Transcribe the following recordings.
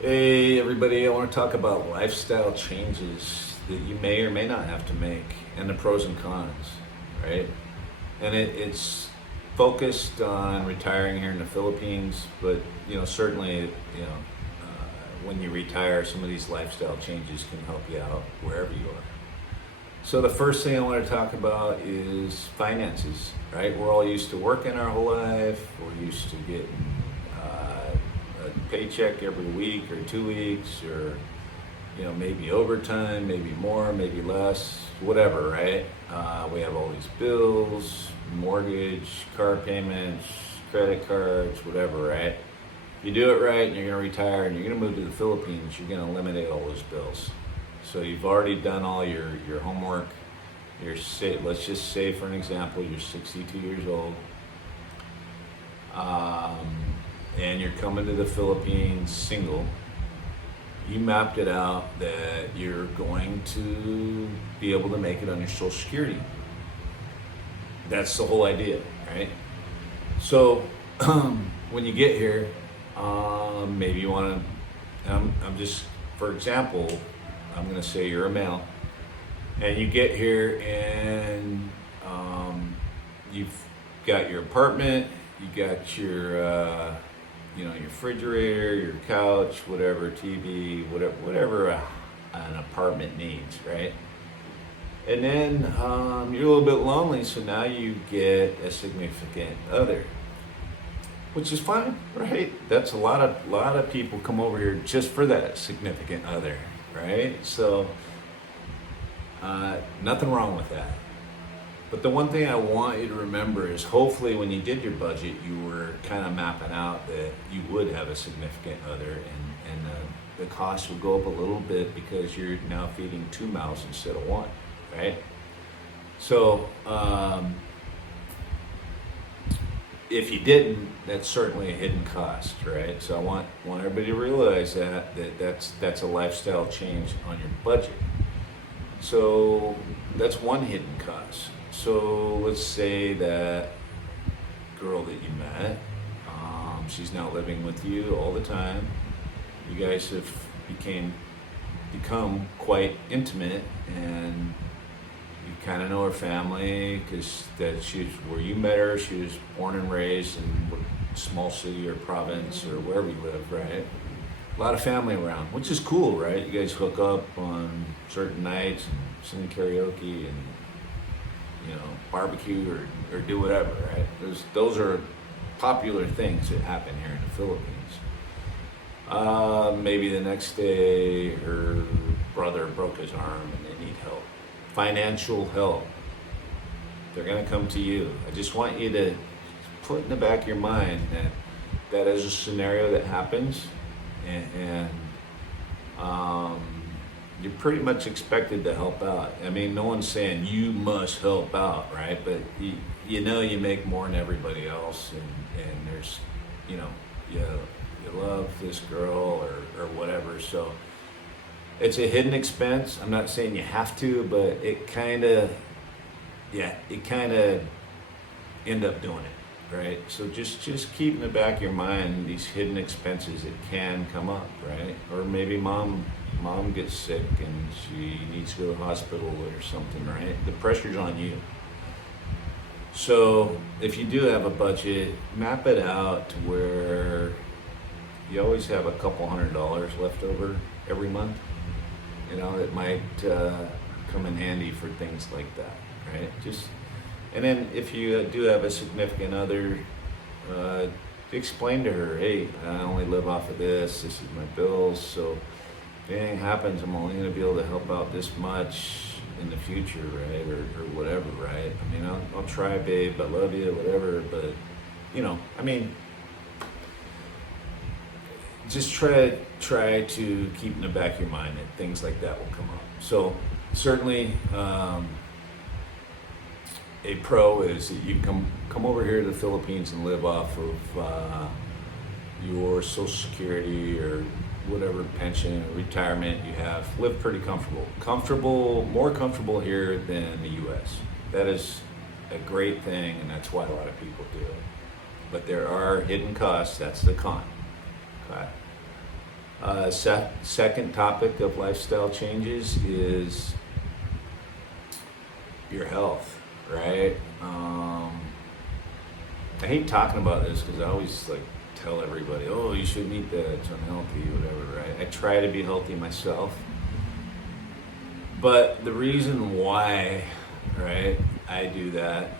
Hey everybody, I want to talk about lifestyle changes that you may or may not have to make and the pros and cons, right? And it's focused on retiring here in the Philippines, but certainly, when you retire, some of these lifestyle changes can help you out wherever you are. So the first thing I want to talk about is finances, right? We're all used to working our whole life. We're used to getting a paycheck every week or 2 weeks, or maybe overtime, maybe more, maybe less, whatever, right? We have all these bills, mortgage, car payments, credit cards, whatever, right? If you do it right and you're going to retire and you're going to move to the Philippines, you're going to eliminate all those bills. So you've already done all your homework. Let's just say, for an example, you're 62 years old, and you're coming to the Philippines single. You mapped it out that you're going to be able to make it on your Social Security. That's the whole idea, right? So when you get here, maybe you want to. I'm just, for example, I'm going to say you're a male, and you get here and you've got your apartment, you got your your refrigerator, your couch, whatever, TV, whatever an apartment needs, right? And then you're a little bit lonely, so now you get a significant other, which is fine, right? That's a lot of people come over here just for that significant other, right? So nothing wrong with that. But the one thing I want you to remember is, hopefully when you did your budget, you were kind of mapping out that you would have a significant other, and the cost would go up a little bit because you're now feeding two mouths instead of one, right? So if you didn't, that's certainly a hidden cost, right? So I want everybody to realize that's a lifestyle change on your budget. So that's one hidden cost. So let's say that girl that you met, she's now living with you all the time. You guys have become quite intimate, and you kind of know her family because she's where you met her. She was born and raised in a small city or province or wherever you live, right? A lot of family around, which is cool, right? You guys hook up on certain nights and sing karaoke and barbecue or do whatever, right? Those are popular things that happen here in the Philippines. Maybe the next day her brother broke his arm and they need help, financial help. They're gonna come to you. I just want you to put in the back of your mind that is a scenario that happens, and you're pretty much expected to help out. I mean, no one's saying you must help out, right? But you make more than everybody else, and there's, you love this girl or whatever. So it's a hidden expense. I'm not saying you have to, but it kind of end up doing it, right? So just keep in the back of your mind these hidden expenses that can come up, right? Or maybe mom gets sick and she needs to go to the hospital or something, right? The pressure's on you. So if you do have a budget, map it out to where you always have a couple $100 left over every month. It might come in handy for things like that, right? And then if you do have a significant other, explain to her, hey, I only live off of this is my bills, so if anything happens, I'm only going to be able to help out this much in the future, right? Or whatever, right? I mean, I'll try, babe, I love you, whatever, but, just try to keep in the back of your mind that things like that will come up. So certainly, a pro is that you come over here to the Philippines and live off of your Social Security or whatever pension or retirement you have. Live pretty more comfortable here than the U.S. That is a great thing, and that's why a lot of people do it. But there are hidden costs. That's the con. Okay. Second topic of lifestyle changes is your health, right? I hate talking about this because I always like tell everybody, oh, you shouldn't eat that, it's unhealthy, whatever, right? I try to be healthy myself. But the reason why, right, I do that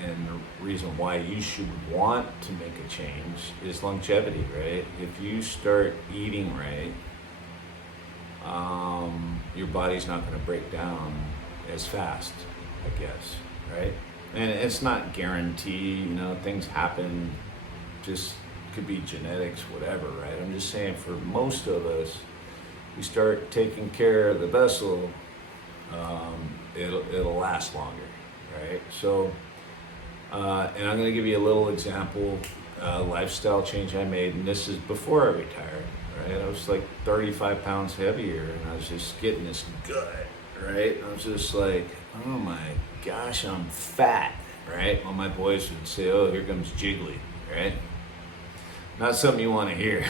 and the reason why you should want to make a change is longevity, right? If you start eating right, your body's not going to break down as fast, I guess, right? And it's not guaranteed, you know, things happen, just could be genetics, whatever, right? I'm just saying for most of us, we start taking care of the vessel, it'll last longer, right? So, and I'm going to give you a little example, lifestyle change I made, and this is before I retired, right? I was like 35 pounds heavier, and I was just getting this gut, right? I was just like, oh my gosh, I'm fat, right? Well, my boys would say, oh, here comes Jiggly, right? Not something you want to hear.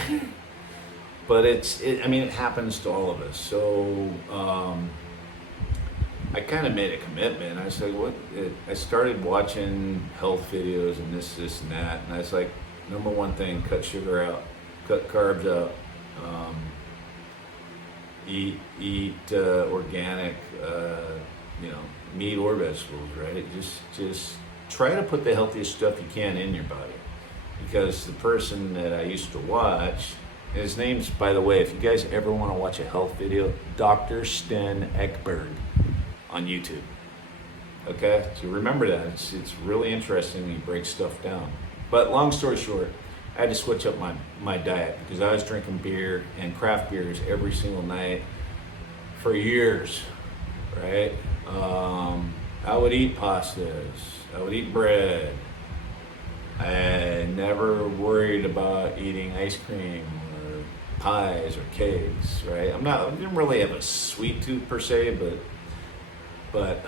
But it happens to all of us. So I kind of made a commitment. I was like, I started watching health videos and this and that. And I was like, number one thing, cut sugar out, cut carbs out, eat organic, meat or vegetables, right? Just try to put the healthiest stuff you can in your body. Because the person that I used to watch, his name's, by the way, if you guys ever want to watch a health video, Dr. Sten Ekberg on YouTube. Okay, so remember that. It's really interesting. He breaks stuff down. But long story short, I had to switch up my diet because I was drinking beer and craft beers every single night for years, right? I would eat pastas. I would eat bread. I never worried about eating ice cream or pies or cakes, right? I didn't really have a sweet tooth per se, but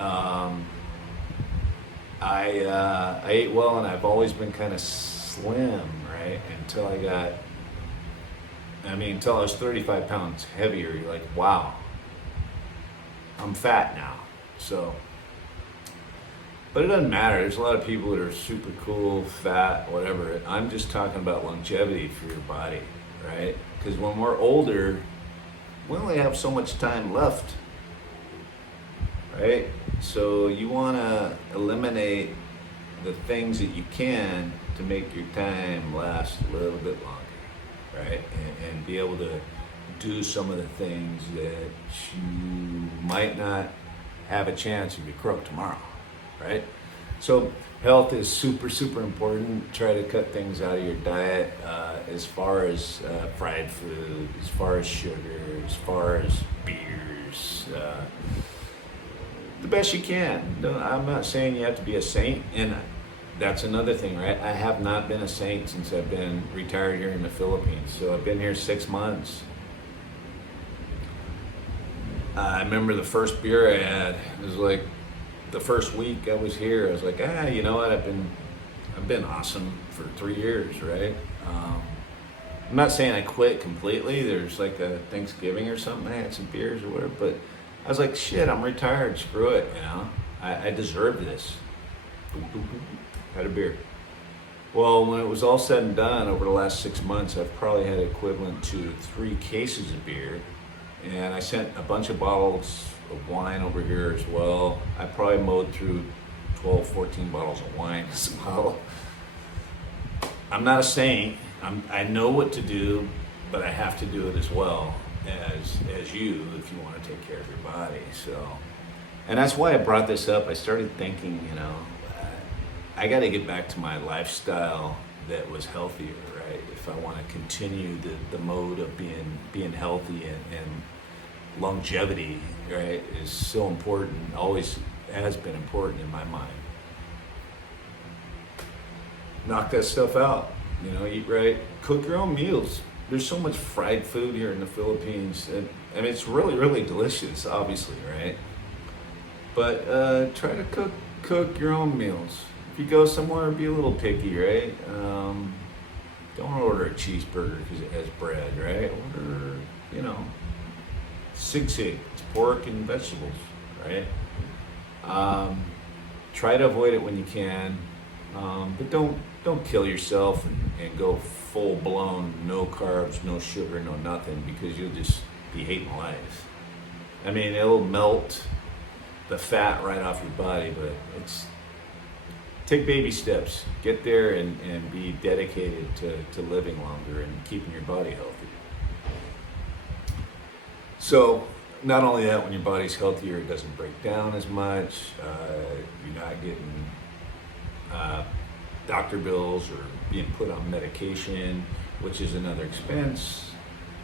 I ate well, and I've always been kind of slim, right? Until I was 35 pounds heavier. You're like, wow, I'm fat now. So, but it doesn't matter. There's a lot of people that are super cool, fat, whatever. I'm just talking about longevity for your body, right? Because when we're older, we only have so much time left, right? So you want to eliminate the things that you can to make your time last a little bit longer, right? And be able to do some of the things that you might not have a chance if you croak tomorrow, right? So health is super, super important. Try to cut things out of your diet as far as fried food, as far as sugar, as far as beers, the best you can. I'm not saying you have to be a saint, and that's another thing, right? I have not been a saint since I've been retired here in the Philippines. So I've been here 6 months. I remember the first beer I had, it was like the first week I was here, I was like, you know what, I've been awesome for 3 years, right? I'm not saying I quit completely. There's like a Thanksgiving or something, I had some beers or whatever, but I was like, shit, I'm retired, screw it, you know? I deserve this. Had a beer. Well, when it was all said and done, over the last 6 months, I've probably had equivalent to 3 cases of beer. And I sent a bunch of bottles of wine over here as well. I probably mowed through 12, 14 bottles of wine as well. I'm not a saint. I know what to do, but I have to do it as well as you if you want to take care of your body. So, and that's why I brought this up. I started thinking, I got to get back to my lifestyle that was healthier, right? If I want to continue the mode of being healthy and longevity, right, is so important, always has been important in my mind. Knock that stuff out, eat right, cook your own meals. There's so much fried food here in the Philippines, and it's really, really delicious, obviously, right? But try to cook your own meals. If you go somewhere, be a little picky, right? Don't order a cheeseburger because it has bread, right? Order, you know, Sig. It's pork and vegetables, right? Try to avoid it when you can, but don't kill yourself and go full blown no carbs, no sugar, no nothing, because you'll just be hating life. I mean, it'll melt the fat right off your body, but it's take baby steps. Get there and be dedicated to living longer and keeping your body healthy. So not only that, when your body's healthier, it doesn't break down as much. You're not getting doctor bills or being put on medication, which is another expense,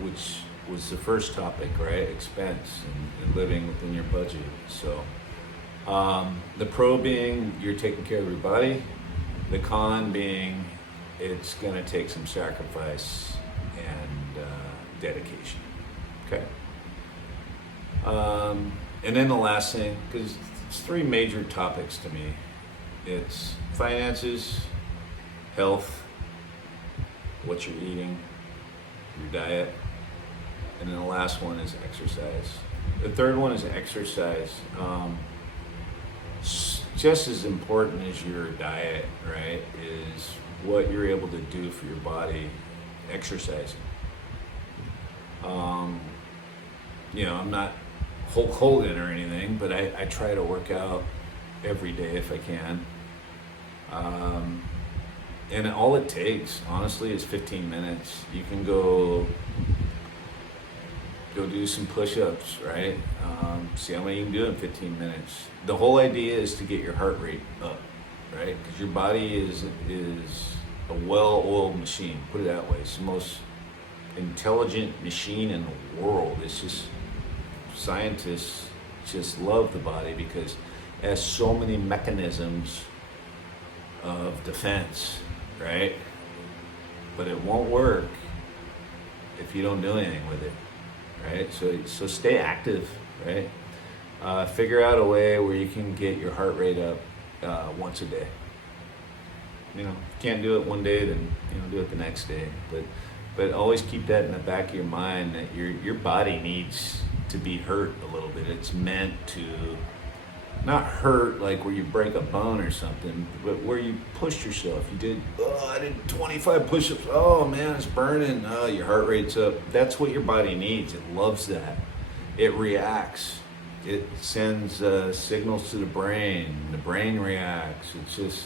which was the first topic, right? Expense and living within your budget. So the pro being you're taking care of your body. The con being it's going to take some sacrifice and dedication. Okay. And then the last thing, because it's three major topics to me. It's finances, health, what you're eating, your diet, and then the last one is exercise. The third one is exercise. Just as important as your diet, right, is what you're able to do for your body exercising. You know, I'm not Hulk Hogan or anything, but I try to work out every day if I can. And all it takes, honestly, is 15 minutes. You can go do some push-ups, right? See how many you can do in 15 minutes. The whole idea is to get your heart rate up, right? Because your body is a well-oiled machine, put it that way. It's the most intelligent machine in the world. It's just, scientists just love the body because it has so many mechanisms of defense, right? But it won't work if you don't do anything with it, right? So stay active, right? Figure out a way where you can get your heart rate up once a day. You know, if you can't do it one day, then do it the next day. But always keep that in the back of your mind that your body needs to be hurt a little bit. It's meant to not hurt like where you break a bone or something, but where you push yourself. I did 25 push-ups. Oh man, it's burning. Oh, your heart rate's up. That's what your body needs. It loves that. It reacts. It sends signals to the brain. The brain reacts. It's just,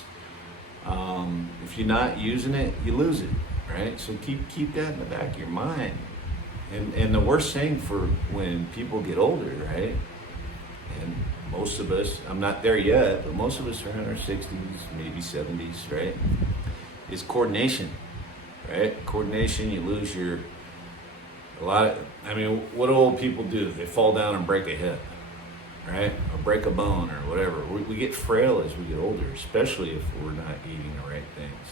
if you're not using it, you lose it, right? So keep that in the back of your mind. And the worst thing for when people get older, right? And most of us, I'm not there yet, but most of us are in our 60s, maybe 70s, right? Is coordination, right? Coordination, you lose what do old people do? They fall down and break a hip, right? Or break a bone or whatever. We get frail as we get older, especially if we're not eating the right things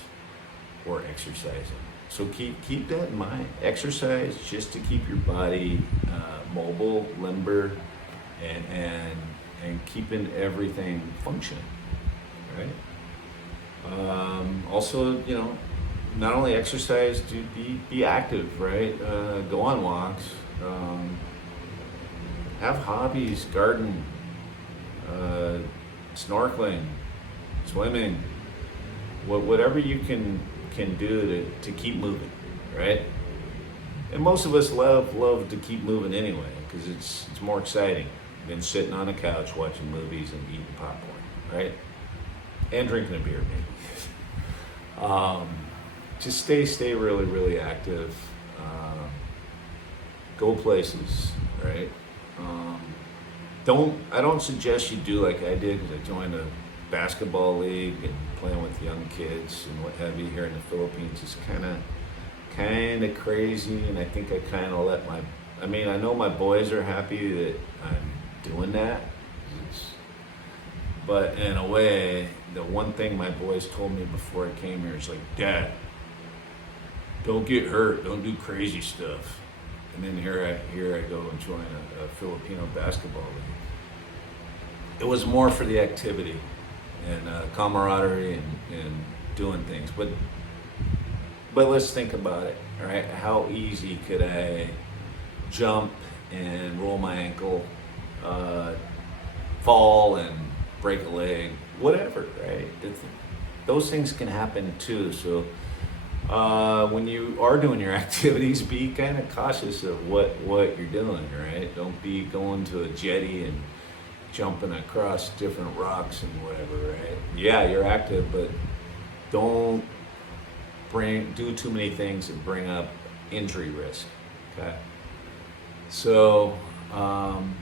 or exercising. So keep that in mind. Exercise just to keep your body mobile, limber, and keeping everything functioning, right? Also, not only exercise, be active, right? Go on walks, have hobbies, garden, snorkeling, swimming, whatever you can do to keep moving, right? And most of us love to keep moving anyway, because it's more exciting than sitting on a couch watching movies and eating popcorn, right? And drinking a beer, maybe. Just stay really, really active. Go places, right? I don't suggest you do like I did, because I joined a basketball league and playing with young kids and what have you here in the Philippines. It's kind of crazy, and I think I kind of I know my boys are happy that I'm doing that. But in a way, the one thing my boys told me before I came here is like, Dad, don't get hurt, don't do crazy stuff. And then here I go and join a Filipino basketball league. It was more for the activity and camaraderie and doing things, but But let's think about it, all right? How easy could I jump and roll my ankle, fall and break a leg, whatever, right? Those things can happen too. So when you are doing your activities, be kind of cautious of what you're doing, right? Don't be going to a jetty and jumping across different rocks and whatever, right? Yeah, you're active, but don't do too many things and bring up injury risk. Okay. So, and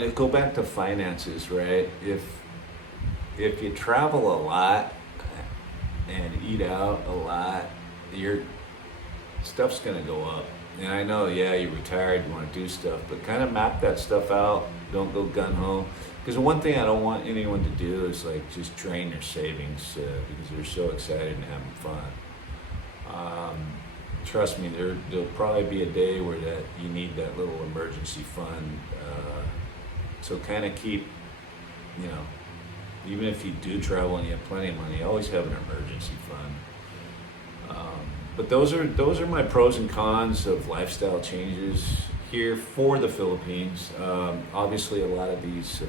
to go back to finances, right? If you travel a lot and eat out a lot, your stuff's gonna go up. And I know, yeah, you're retired, you want to do stuff, but kind of map that stuff out. Don't go gun ho. Because one thing I don't want anyone to do is like just drain their savings because they're so excited and having fun. Trust me, there'll probably be a day where that you need that little emergency fund. So kind of keep, you know, even if you do travel and you have plenty of money, always have an emergency fund. But those are my pros and cons of lifestyle changes here for the Philippines. Obviously, a lot of these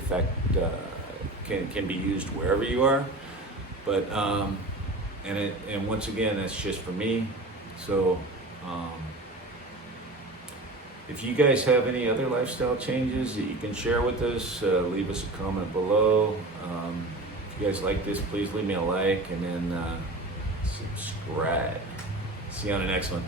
can be used wherever you are, but and once again, that's just for me. So if you guys have any other lifestyle changes that you can share with us, leave us a comment below. If you guys like this, please leave me a like and then subscribe. See you on the next one.